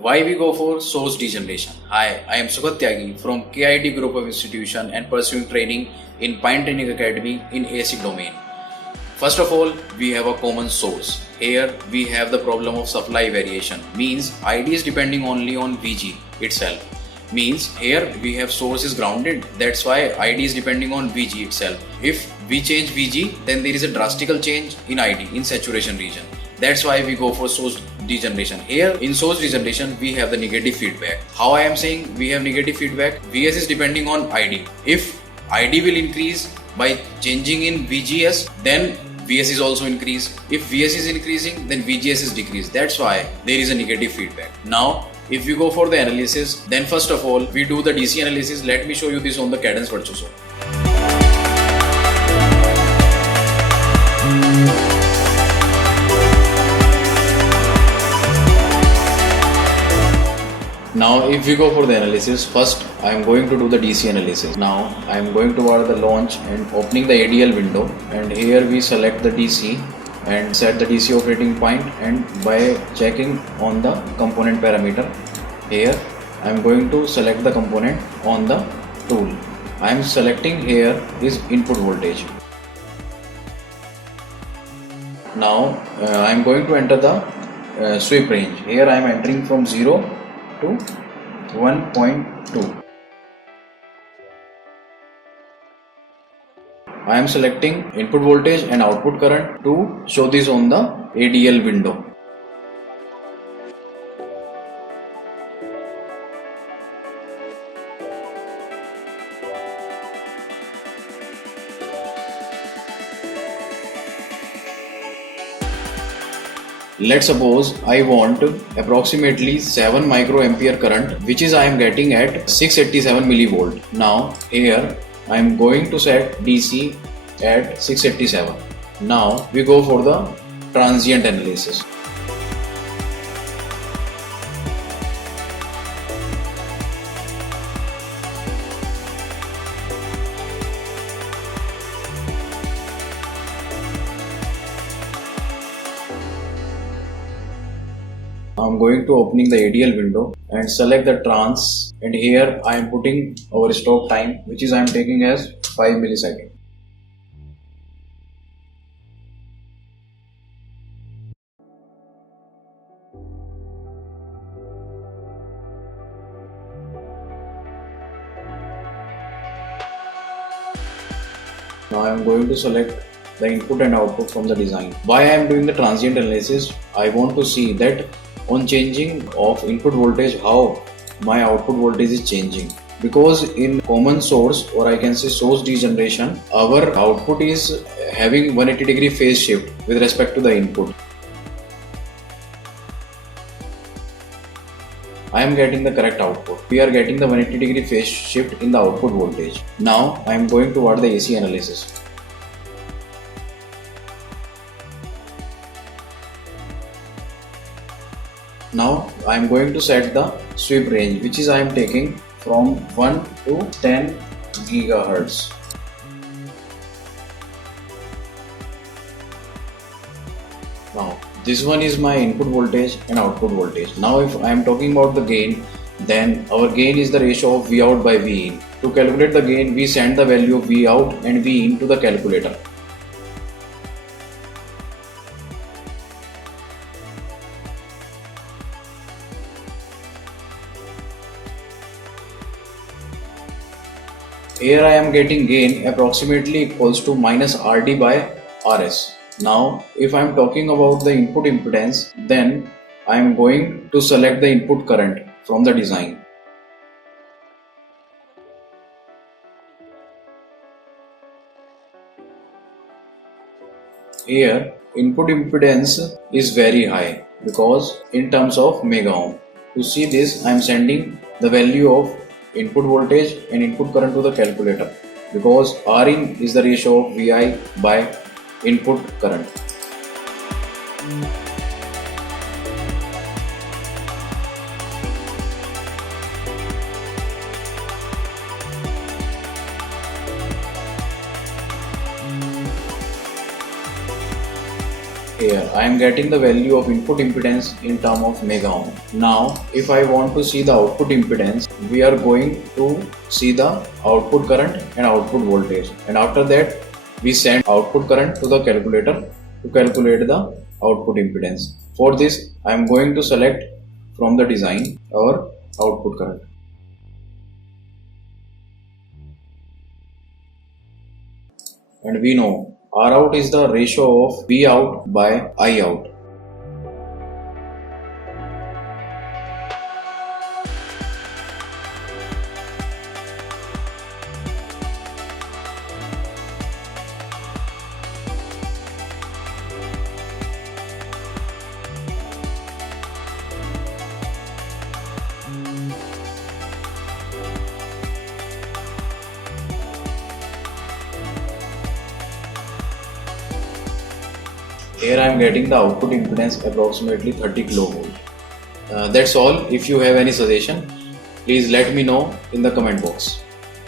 Why we go for source degeneration? Hi, I am Sukhad Tyagi from KIET group of institution and pursuing training in Pine Training Academy in ASIC domain. First of all, we have a common source. Here we have the problem of supply variation. Means ID is depending only on VG itself. Means here we have source is grounded. That's why ID is depending on VG itself. If we change VG, then there is a drastical change in ID in saturation region. That's why we go for source degeneration. Here in source degeneration, we have the negative feedback. How I am saying we have negative feedback? VS is depending on ID. If ID will increase by changing in VGS, then VS is also increased. If VS is increasing, then VGS is decreased. That's why there is a negative feedback. Now, if we go for the analysis, then first of all, we do the DC analysis. Let me show you this on the Cadence Virtuoso. Now if we go for the analysis, first I am going to do the DC analysis. Now I am going toward the launch and opening the ADL window, and here we select the DC and set the DC operating point, and by checking on the component parameter, here I am going to select the component on the tool. I am selecting here is input voltage. Now I am going to enter the sweep range. Here I am entering from 0 to 1.2. I am selecting input voltage and output current to show this on the ADL window. Let's suppose I want approximately 7 microampere current, which is I am getting at 687 millivolt. Now here I am going to set DC at 687. Now we go for the transient analysis. I'm going to opening the ADL window and select the trans, and here I am putting our stop time, which is I am taking as 5 milliseconds. Now I am going to select the input and output from the design. Why I am doing the transient analysis? I want to see that on changing of input voltage, how my output voltage is changing. Because in common source, or I can say source degeneration, our output is having 180-degree phase shift with respect to the input. I am getting the correct output. We are getting the 180-degree phase shift in the output voltage. Now I am going toward the AC analysis. Now I am going to set the sweep range, which is I am taking from 1 to 10 gigahertz. Now this one is my input voltage and output voltage. Now if I am talking about the gain, then our gain is the ratio of V out by V in. To calculate the gain, we send the value of V out and V in to the calculator. Here I am getting gain approximately equals to minus RD by RS. Now if I am talking about the input impedance, then I am going to select the input current from the design. Here input impedance is very high because in terms of mega ohm. To see this, I am sending the value of input voltage and input current to the calculator, because Rin is the ratio of Vi by input current. Here I am getting the value of input impedance in term of mega ohm. Now if I want to see the output impedance, we are going to see the output current and output voltage, and after that we send output current to the calculator to calculate the output impedance. For this I am going to select from the design our output current. And we know R out is the ratio of V out by I out. Here I am getting the output impedance approximately 30 kV. That's all. If you have any suggestion, please let me know in the comment box.